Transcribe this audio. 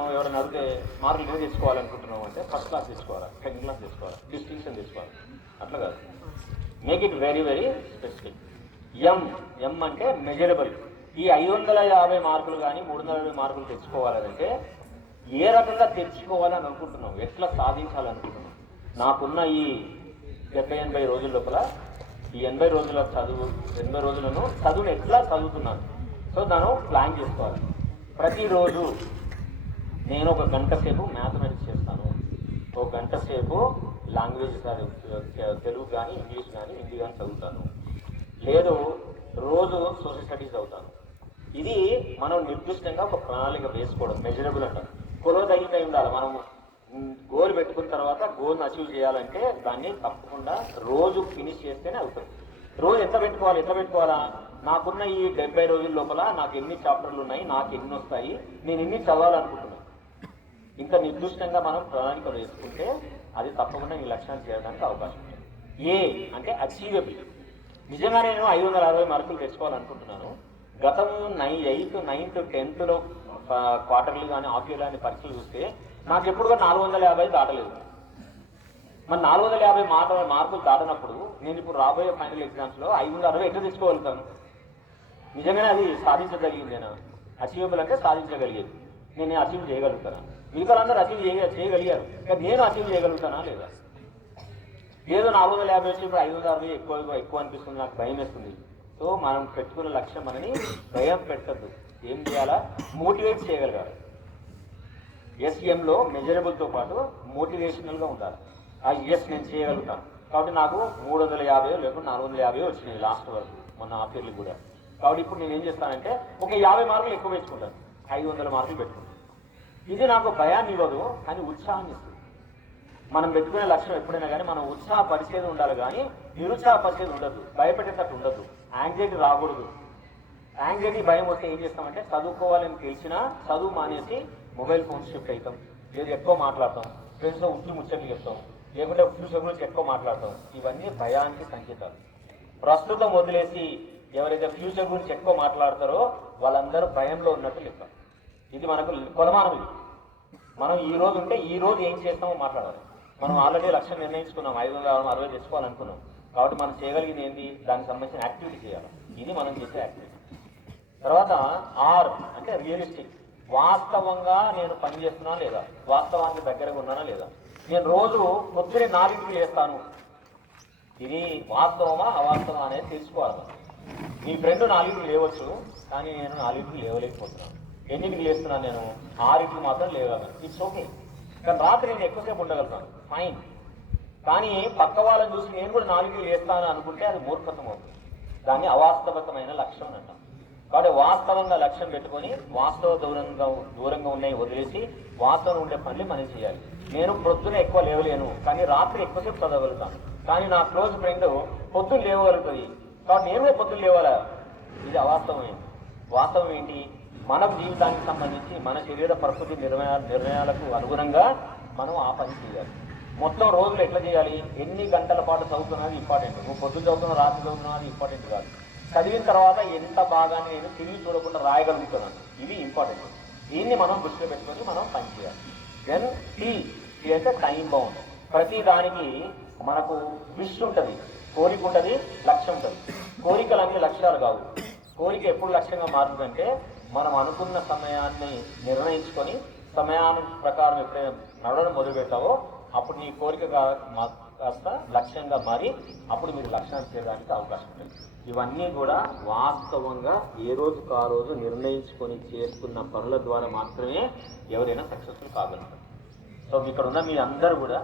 ఎవరైనా అడిగితే మార్కులు ఏం తెచ్చుకోవాలనుకుంటున్నావు అంటే ఫస్ట్ క్లాస్ తెచ్చుకోవాలి, సెకండ్ క్లాస్ తెచ్చుకోవాలి, డిస్టింక్షన్ తెచ్చుకోవాలి. అట్లా కాదు, make it very very specific. M అంటే మెజరబుల్. ఈ 550 మార్కులు కానీ 350 మార్కులు తెచ్చుకోవాలంటే ఏ రకంగా తెచ్చుకోవాలని అనుకుంటున్నాం, ఎట్లా సాధించాలనుకుంటున్నాం. నాకున్న ఈ 70-80 రోజుల లోపల ఈ 80 రోజుల చదువును ఎట్లా చదువుతున్నాను. సో దాన్ని ప్లాన్ చేసుకోవాలి. ప్రతిరోజు నేను ఒక గంట సేపు మ్యాథమెటిక్స్ చేస్తాను, ఒక గంట సేపు లాంగ్వేజ్ తెలుగు కానీ ఇంగ్లీష్ కానీ హిందీ కానీ చదువుతాను, లేదు రోజు సోషల్ స్టడీస్ చదువుతాను. ఇది మనం నిర్దిష్టంగా ఒక ప్రణాళిక వేసుకోవడం, మెజరబుల్ అంటారు. కొలవదగినై ఉండాలి. మనం గోల్ పెట్టుకున్న తర్వాత గోల్ని అచీవ్ చేయాలంటే దాన్ని తప్పకుండా రోజు ఫినిష్ చేస్తేనే అవుతుంది. రోజు ఎంత పెట్టుకోవాలా, నాకున్న ఈ 70 రోజుల లోపల నాకు ఎన్ని చాప్టర్లు ఉన్నాయి, నాకు ఎన్ని వస్తాయి, నేను ఎన్ని చదవాలనుకుంటున్నాను. ఇంత నిర్దిష్టంగా మనం ప్రణాళిక వేసుకుంటే అది తప్పకుండా ఈ లక్ష్యాన్ని చేయడానికి అవకాశం ఉంటుంది. ఏ అంటే అచీవబుల్. నిజంగా నేను 560 మార్కులు తెచ్చుకోవాలనుకుంటున్నాను. గతం 8th, 9th, 10th క్వార్టర్లు కానీ హాఫ్ ఇయర్ కానీ పరీక్షలు చూస్తే నాకు ఎప్పుడుగా 450 దాటలేదు. మరి 450 మార్కులు దాటినప్పుడు నేను ఇప్పుడు రాబోయే ఫైనల్ ఎగ్జామ్స్లో 560 ఎట్లా తెచ్చుకోగలుగుతాను? నిజంగానే అది సాధించగలిగిందేనా? అచీవబుల్ అంటే సాధించగలిగేది. నేను అచీవ్ చేయగలుగుతాను. మిగతాలందరూ అచీవ్ చేయగలిగారు, కానీ నేను అచీవ్ చేయగలుగుతానా లేదా? ఏదో 450 వచ్చి ఇప్పుడు 560 ఎక్కువ అనిపిస్తుంది, నాకు భయం వేస్తుంది. సో మనం పెట్టుకున్న లక్ష్యం మనని భయం పెట్టద్దు. ఏం చేయాలా? మోటివేట్ చేయగలగాలి. ఎస్ఎంలో మెజరబుల్తో పాటు మోటివేషనల్గా ఉండాలి. నేను చేయగలుగుతాను కాబట్టి నాకు 350 లేకపోతే 450 వచ్చినాయి లాస్ట్ వరకు, మొన్న హాఫ్ ఇయర్లీ కూడా. కాబట్టి ఇప్పుడు నేను ఏం చేస్తానంటే ఒక 50 మార్కులు ఎక్కువ పెట్టుకుంటాను, 500 మార్కులు పెట్టుకుంటాను. ఇది నాకు భయాన్ని ఇవ్వదు, కానీ ఉత్సాహాన్ని ఇస్తుంది. మనం పెట్టుకునే లక్ష్యం ఎప్పుడైనా కానీ మనం ఉత్సాహపరిచేది ఉండాలి, కానీ నిరుత్సాహపరిచేది ఉండదు, భయపెట్టేటట్టు ఉండదు, యాంగ్జైటీ రాకూడదు. యాంగ్జైటీ భయం వస్తే ఏం చేస్తామంటే చదువుకోవాలని తెలిసినా చదువు మానేసి మొబైల్ ఫోన్ షిఫ్ట్ అవుతాం, లేదు ఎక్కువ మాట్లాడతాం, ఫ్రెండ్స్తో ముచ్చట్లు చెప్తాం, లేకుంటే ఫ్యూచర్ గురించి ఎక్కువ మాట్లాడతాం. ఇవన్నీ భయానికి సంకేతాలు. ప్రస్తుతం వదిలేసి ఎవరైతే ఫ్యూచర్ గురించి ఎక్కువ మాట్లాడతారో వాళ్ళందరూ భయంలో ఉన్నట్టు లెక్క. ఇది మనకు కొలమానం. ఇది మనం ఈ రోజు ఉంటే ఈ రోజు ఏం చేస్తామో మాట్లాడాలి. మనం ఆల్రెడీ లక్ష్యం నిర్ణయించుకున్నాం, 560 తెచ్చుకోవాలనుకున్నాం. కాబట్టి మనం చేయగలిగింది ఏంటి, దానికి సంబంధించిన యాక్టివిటీ చేయాలి. ఇది మనం చేసే యాక్టివిటీ. తర్వాత ఆర్ అంటే రియలిస్టిక్. వాస్తవంగా నేను పని చేస్తున్నానా లేదా, వాస్తవానికి దగ్గరగా ఉన్నానా లేదా. నేను రోజు పొద్దునే 4కి లేస్తాను, ఇది వాస్తవమా అవాస్తవమా అనేది తెలుసుకోవాలి. మీ ఫ్రెండ్ 4కి లేవచ్చు, కానీ నేను 4కి లేవలేకపోతున్నాను. ఎన్నింటికి లేస్తున్నాను? నేను 6కి మాత్రం లేవగలను. It's okay. కానీ రాత్రి నేను ఎక్కువసేపు ఉండగలుగుతాను, ఫైన్. కానీ పక్క వాళ్ళని చూసి నేను కూడా 4కి లేస్తాను అనుకుంటే అది మూర్ఖత్వం అవుతుంది. దాన్ని అవాస్తవికమైన లక్ష్యం అంటాం. కాబట్టి వాస్తవంగా లక్ష్యం పెట్టుకొని వాస్తవ దూరంగా ఉన్నాయి వదిలేసి వాస్తవం ఉండే పనులు మనం చేయాలి. నేను పొద్దున ఎక్కువ లేవలేను, కానీ రాత్రి ఎక్కువసేపు చదవగలుగుతాను. కానీ నా క్లోజ్ ఫ్రెండ్ పొద్దున్న లేవగలుగుతుంది, కాబట్టి నేను పొద్దున్న లేవాలా. ఇది అవాస్తవమైంది. వాస్తవం ఏంటి? మన జీవితానికి సంబంధించి మన శరీర ప్రకృతి నిర్ణయాలకు అనుగుణంగా మనం ఆ పని చేయాలి. మొత్తం రోజులు ఎట్లా చేయాలి, ఎన్ని గంటల పాటు చదువుతున్నది ఇంపార్టెంట్. నువ్వు పొద్దున్న చదువుతున్నా రాత్రి చదువుతున్నది ఇంపార్టెంట్ కాదు. చదివిన తర్వాత ఎంత బాగా నేను తిరిగి చూడకుండా రాయగలుగుతున్నాను, ఇది ఇంపార్టెంట్. దీన్ని మనం దృష్టిలో పెట్టుకొని మనం పని చేయాలి. దెన్ టీ అంటే టైం బౌండ్. ప్రతి దానికి మనకు విష్ ఉంటుంది, కోరిక ఉంటుంది, లక్ష్యం ఉంటుంది. కోరికలు అన్ని లక్ష్యాలు కావు. కోరిక ఎప్పుడు లక్ష్యంగా మారుతుందంటే మనం అనుకున్న సమయాన్ని నిర్ణయించుకొని సమయాన్ని ప్రకారం ఎప్పుడైనా నడవడం మొదలుపెట్టావో అప్పుడు నీ కోరిక కాస్త లక్ష్యంగా మారి అప్పుడు మీరు లక్ష్యాన్ని చేయడానికి అవకాశం ఉంటుంది. ఇవన్నీ కూడా వాస్తవంగా ఏ రోజుకు ఆ రోజు నిర్ణయించుకొని చేసుకున్న పనుల ద్వారా మాత్రమే ఎవరైనా సక్సెస్ఫుల్ కాగలుగుతారు. సో ఇక్కడ ఉన్న మీ అందరూ కూడా